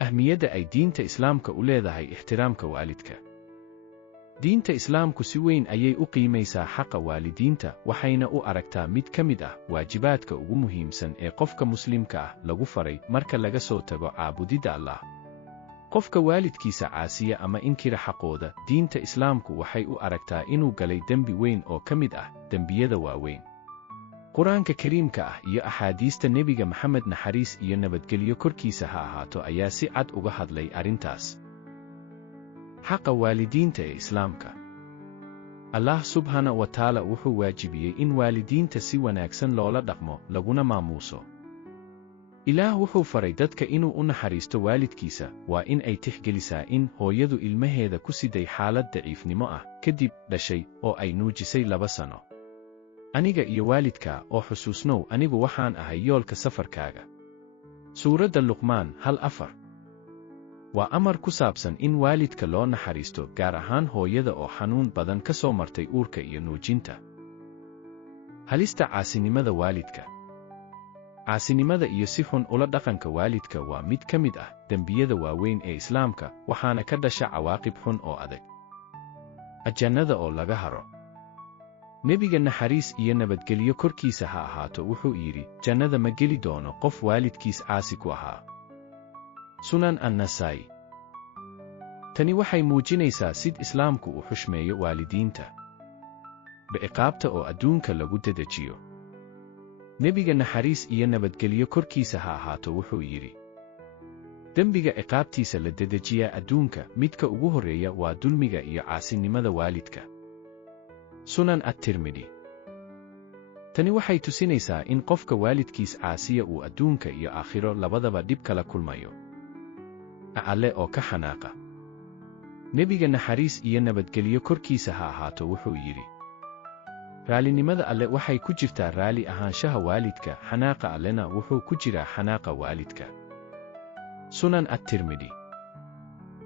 Ahmiyadda ay diinta Islaamka u leedahay ixtiraamka waalidka. Diinta Islaamku si weyn ayay u qiimaysaa xaqa waalidiinta, waxayna u aragtaa mid ka mid ah waajibaadka ugu muhiimsan ee qofka muslimka ah lagu faray marka laga soo tago caabudidda Allah. Qofka waalidkiisa caasiya ama inkira xaqooda, diinta Islaamku waxay u aragtaa inuu galay dembi weyn oo ka mid ah dembiyada waaweyn. Qur'aanka Kariimka ah iyo axaadiista Nebiga Maxamed naxariis iyo nabadgelyo korkiisa ha ahaato ayaa si cad uga hadlay arrintaas. Xaqa waalidiinta ee Islaamka. Allah subxaanahu wa tacaala wuxuu waajibiyey in waalidiinta si wanaagsan loola dhaqmo, laguna maamuuso. Ilaah wuxuu faray dadka inuu u naxariisto waalidkiisa, waa in ay tixgelisaa in hooyadu ilmaheeda ku siday xaalad daciifnimo ah, kadib dhashay oo ay nuujisay 2 sano. Aniga iyo waalidka oo xusuusnow, anigu waxaan ahay yoolka safarkaaga. Suuradda Luqmaan 1:4. Waa amar ku saabsan in waalidka loo naxariisto, gaar ahaan hooyada oo xanuun badan ka soo martay uurka iyo nuujinta. Halista caasinimada waalidka. Caasinimada iyo si xun ula dhaqanka waalidka waa mid ka mid ah dembiyada waaweyn ee Islaamka, waxaana ka dhasha cawaaqib xun oo adag. Jannada oo laga haro. Nebiga naxariis iyo nabadgelyo korkiisa ha ahaato wuxuu yidhi, jannada ma geli doono qof waalidkiis caasi ku ahaa. Sunan an-Nasaa'i. Tani waxay muujinaysaa sid Islaamku u xushmeeyo waalidiinta. Ciqaabta oo adduunka lagu dedejiyo. Nebiga naxariis iyo nabadgelyo korkiisa ha ahaato wuxuu yidhi, dembiga ciqaabtiisa la dedejiyaa adduunka, midka ugu horreeya waa dulmiga iyo caasinimada waalidka. Sunan at-Tirmidhi. Tani waxay tusinaysaa in qofka waalidkiis caasiya uu adduunka iyo aakhiro labadaba dhib kala kulmayo. Alle oo ka xanaaqa. Nebiga naxariis iyo nabadgelyo korkiisa ha ahaato wuxuu yidhi, raalinimada Alle waxay ku jirtaa raali ahaanshaha waalidka, xanaaqa Allena wuxuu ku jiraa xanaaqa waalidka. Sunan at-Tirmidhi.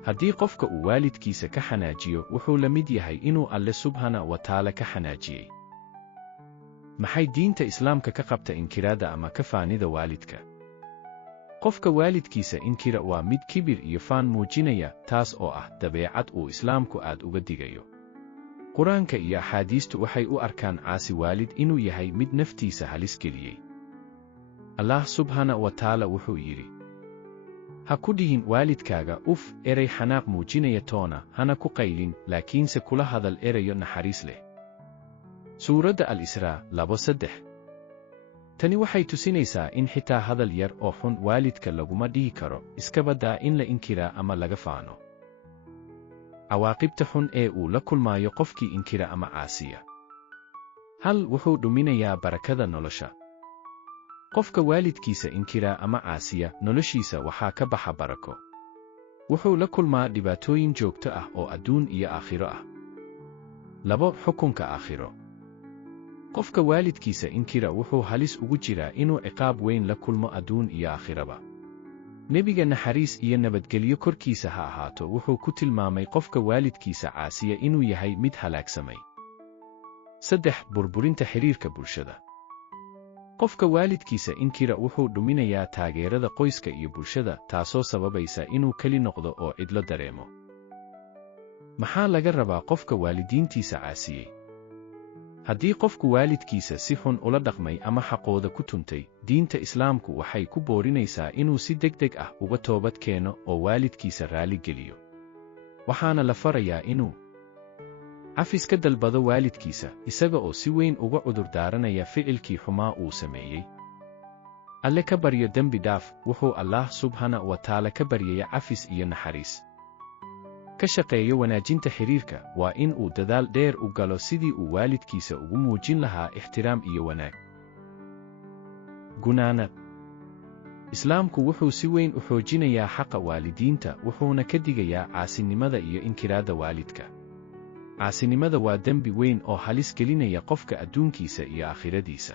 Haddii qofka uu waalidkiisa ka xanaajiyo, wuxuu la mid yahay inuu Alle subxaanahu wa tacaala ka xanaajiyey. Maxay diinta Islaamka ka qabta inkiraadda ama ka faanida waalidka? Qofka waalidkiisa inkira waa mid kibir iyo faan muujinaya, taas oo ah dabeecad uu Islaamku aad uga digayo. Qur'aanka iyo axaadiistu waxay u arkaan caasi waalid inuu yahay mid naftiisa halis geliyey. Allah subxaanahu wa tacaala wuxuu yidhi, ha ku dhihin waalidkaaga uf erey xanaaq muujinaya toona, hana ku qaylin, laakiinse kula hadal erayo naxariis leh. Suuradda Al-Israa 2:3. Tani waxay tusinaysaa in xitaa hadal yar oo xun waalidka laguma dhihi karo, iska baddaa in la inkiraa ama laga faano. Cawaaqibta xun ee uu la kulmaayo qofkii inkira ama caasiya. Hal wuxuu dhuminayaa barakada nolosha. Qofka waalidkiisa inkira ama caasiya, noloshiisa waxaa ka baxa barako. Wuxuu la kulmaa dhibaatooyin joogto ah oo adduun iyo aakhiro ah. 2. Xukunka aakhiro. Qofka waalidkiisa inkira wuxuu halis ugu jiraa inuu ciqaab weyn la kulmo adduun iyo aakhiraba. Nebiga naxariis iyo nabadgelyo korkiisa ha ahaato wuxuu ku tilmaamay qofka waalidkiisa caasiya inuu yahay mid halaagsamay. 3. Burburinta xiriirka bulshada. Qofka waalidkiisa inkira wuxuu dhuminayaa taageerada qoyska iyo bulshada, taasoo sababaysa inuu keli noqdo oo cidlo dareemo. Maxaa laga rabaa qofka waalidiintiisa caasiyey? Haddii qofku waalidkiisa si xun ula dhaqmay ama xaqooda ku tuntay, diinta Islaamku waxay ku boorinaysaa inuu si degdeg ah uga toobad keeno oo waalidkiisa raali geliyo. Waxaana la farayaa inuu cafis ka dalbado waalidkiisa, isaga oo si weyn uga cudur daaranaya ficilkii xumaa uu sameeyey. Alle ka baryo dembi dhaaf, wuxuu Allah subxaanahu wa tacaala ka baryaya cafis iyo naxariis. Ka shaqeeyo wanaajinta xiriirka, waa in uu dadaal dheer u galo sidii uu waalidkiisa ugu muujin lahaa ixtiraam iyo wanaag. Gunaanad. Islaamku wuxuu si weyn u xoojinayaa xaqa waalidiinta, wuxuuna ka digayaa caasinimada iyo inkiraadda waalidka. Caasinimada waa dembi weyn oo halis gelinaya qofka adduunkiisa iyo aakhiradiisa.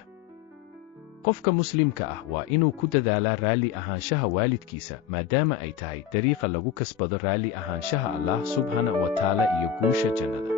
Qofka muslimka ah waa inuu ku dadaalaa raalli ahaanshaha waalidkiisa, maadaama ay tahay dariiqa lagu kasbado raalli ahaanshaha Allah subxaanahu wa tacaala iyo guusha jannada.